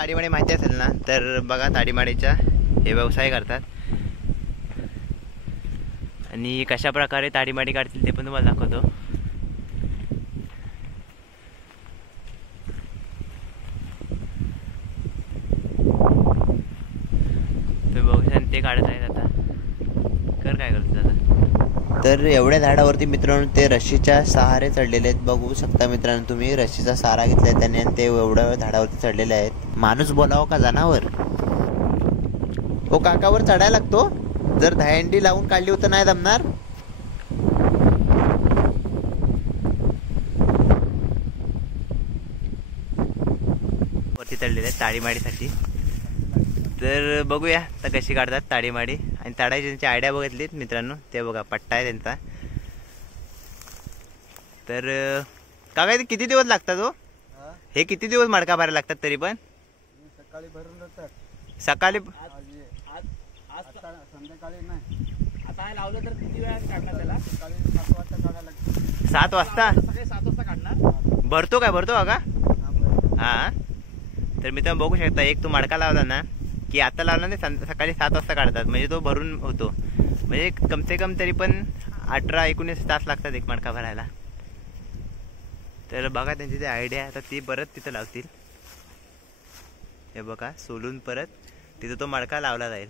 ताडीमाडी माहिती असेल ना, तर बघा ताडीमाडीचा हे व्यवसाय करतात आणि कशा प्रकारे ताडीमाडी काढतील ते पण तुम्हाला दाखवतो. तुम्ही बघू शकता ते काढत आहेत. आता कर काय करतो आता. तर एवढ्या झाडावरती मित्रांनो ते रस्सीच्या सहारे चढलेले आहेत. बघू शकता मित्रांनो तुम्ही, रस्सीचा सहारा घेतलाय त्याने आणि ते एवढ्या झाडावरती चढलेले आहेत. माणूस बोलावं का जनावर. ओ काकावर चढायला लागतो. जर दहीहंडी लावून काढली होतं नाही जमणार. वरती चढलेले आहेत ताडीमाडीसाठी. तर बघूया आता कशी काढतात ताडीमाडी. आणि ताडायची त्यांची आयडिया बघितलीत मित्रांनो. ते बघा पट्टा आहे त्यांचा. तर काका ते किती दिवस लागतात हो? हे किती दिवस मडका भरायला लागतात तरी पण? सकाळी भरून जातात. सकाळी संध्याकाळी नाही. आता लावलं तर किती वेळा काढणार त्याला? सकाळी 7 वाजता काढायला लागतं. 7 वाजता? सकाळी 7 वाजता काढणार. भरतो काय? भरतो का? हा. तर मित्रांनो बघू शकता, एक तू मडका लावला ना की आता लावला ना सकाळी 7 वाजता काढतात. म्हणजे तो भरून होतो. म्हणजे कम से कम तरी पण 18-19 तास लागतात एक मडका भरायला. तर बघा त्यांची जी आयडिया आहे आता ती परत तिथं लावतील. हे बघा सोलून परत तिथं तो मडका लावला जाईल.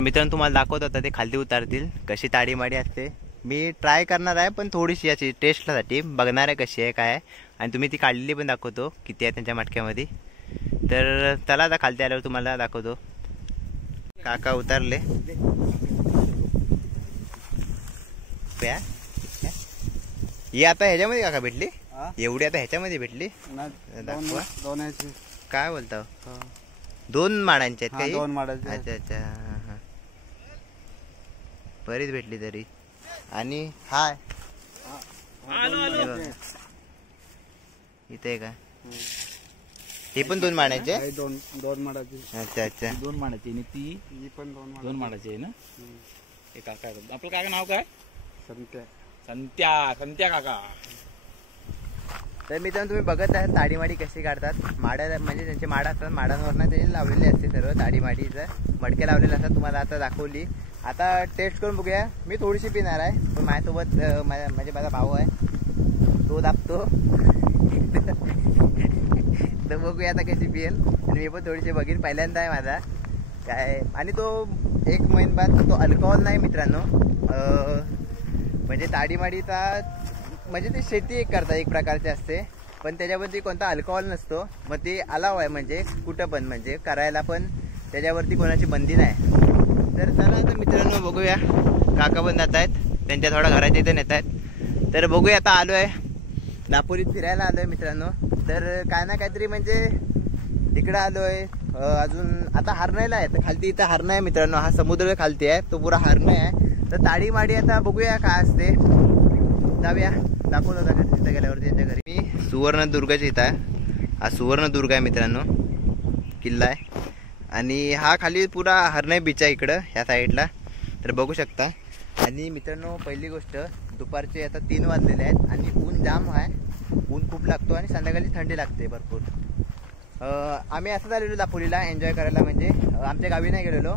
मित्रांनो तुम्हाला दाखवत होता ते खाली उतारतील कशी ताडीमाडी असते. मी ट्राय करणार आहे पण थोडीशी याची टेस्टसाठी बघणार आहे कशी आहे काय आहे. आणि तुम्ही ती काढलेली पण दाखवतो किती आहे त्यांच्या मटक्यामध्ये. तर चला आता खालती आल्यावर तुम्हाला दाखवतो. काका उतरले. ही आता ह्याच्यामध्ये काका भेटली? एवढी आता ह्याच्यामध्ये भेटली? दाखवा. काय बोलता? 2 माडांचे आहेत काही? 2 माडांचे. अच्छा अच्छा. हा. बरीच भेटली तरी. आणि हाय इथे का? हे पण 2 माडांचे? 2 माडाचे. अच्छा अच्छा. 2 माडाचे. आणि ती पण 2 माडाचे आहे ना. हे काका आपलं काका नाव काय? संत्या. संत्या. संत्या काका. तर मित्रांनो तुम्ही बघत आहे ताडीमाडी कशी काढतात. माड्या म्हणजे त्यांचे माडा असतात, माडांवरनं ते लावलेले असते सर्व ताडीमाडीचं मडके लावलेले असतात. तुम्हाला आता दाखवली. आता टेस्ट करून बघूया. मी थोडीशी पिणार आहे पण माझ्यासोबत म्हणजे माझा भाऊ आहे तो दाबतो. तर बघूया आता कशी पिईल. आणि मी पण थोडीशी बघीन. पहिल्यांदा आहे माझा काय. आणि तो 1 महिना बाद तो अल्कोहोल नाही मित्रांनो. म्हणजे ताडीमाडीचा म्हणजे ते शेती एक करता एक प्रकारचे असते पण त्याच्यावरती कोणता अल्कोहोल नसतो. मग ते अलाव आहे म्हणजे कुठं पण म्हणजे करायला पण त्याच्यावरती कोणाची बंदी नाही. तर चला आता मित्रांनो बघूया. काका पण जात आहेत त्यांच्या थोडा घराच्या इथे नेत आहेत. तर बघूया आता आलो आहे दापोलीत फिरायला आलो आहे मित्रांनो. तर काय ना काहीतरी म्हणजे इकडं आलो आहे. अजून आता हरणं आहे. तर खालती इथं हरणं आहे मित्रांनो. हा समुद्र खालती आहे तो पुरा हरणं आहे. तर ताडीमाडी आता बघूया काय असते. जाऊया. दाखवत होता का तिथं गेल्यावरती त्यांच्या घरी. मी सुवर्णदुर्गाच्या इथं आहे. हा सुवर्णदुर्ग आहे मित्रांनो. किल्ला आहे. आणि हा खाली पुरा हरणं बीच आहे इकडं ह्या साईडला. तर बघू शकता. आणि मित्रांनो पहिली गोष्ट दुपारचे आता 3 वाजलेले आहेत आणि ऊन जाम आहे. ऊन खूप लागतो आणि संध्याकाळी थंडी लागते भरपूर. आम्ही असंच आलेलो दापोलीला एन्जॉय करायला. म्हणजे आमच्या गावी नाही गेलेलो.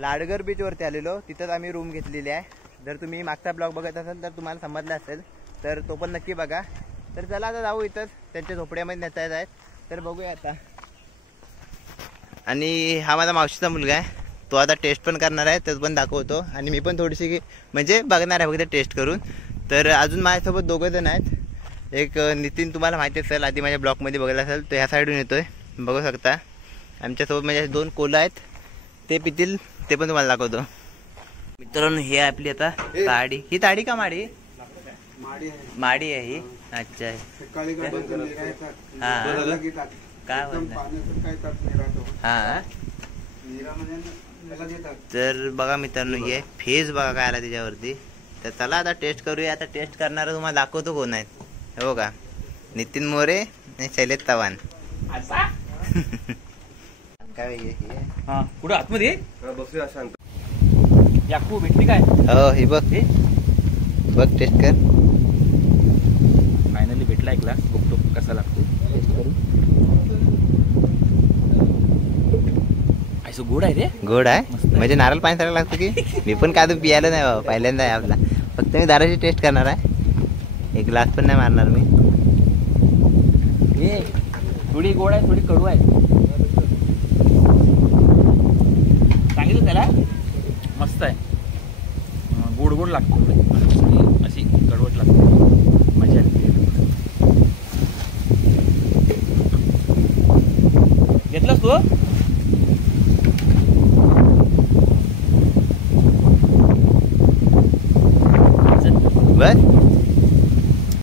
लाडगर बीचवरती आलेलो. तिथंच आम्ही रूम घेतलेली आहे. जर तुम्ही मागचा ब्लॉग बघत असाल तर तुम्हाला समजलं असेल तर तो पण नक्की बघा. तर चला आता जाऊ. इथंच त्यांच्या झोपड्यामध्ये नेता येत आहेत. तर बघूया आता. आणि हा माझा मावशीचा मुलगा आहे. तो आता टेस्ट पण करणार आहे. तो पण दाखवतो. आणि मी पण थोडीशी म्हणजे बघणार आहे फक्त टेस्ट करून. तर अजून माझ्यासोबत 2 जण आहेत. एक नितीन तुम्हाला माहिती असेल आधी माझ्या ब्लॉगमध्ये बघायला असेल तो ह्या साईडून येतोय. बघू शकता. आमच्यासोबत म्हणजे 2 कोलं आहेत ते पितील. ते पण तुम्हाला दाखवतो. मित्रांनो हे आपली आता ताडी. ही ताडी का माडी? माडी आहे ही. अच्छा. हा काय हा. तर बघा मित्रांनो हे फेस बघा काय आला त्याच्यावरती. तर चला आता टेस्ट करूया. आता टेस्ट करणार तुम्हाला दाखवतो कोण आहेत. हे बघा नितीन मोरे आणि शैलेश चव्हाण. काय कुठं आतमध्ये याकू भेटली काय? हो ही बघ. बघ टेस्ट कर. फायनली भेटला एक ग्लास. बघतो कसा लागतो टेस्ट करून. असं गोड आहे रे. गोड आहे म्हणजे नारळ पाणी सारखं लागतो की. मी पण काय पियाला नाही बाबा, पहिल्यांदा आहे आपला. फक्त मी दाराची टेस्ट करणार आहे. एक ग्लास पण नाही मारणार मी. हे थोडी गोड आहे थोडी कडू आहे. सांगितलं त्याला मस्त आहे. गोड गोड लागतो.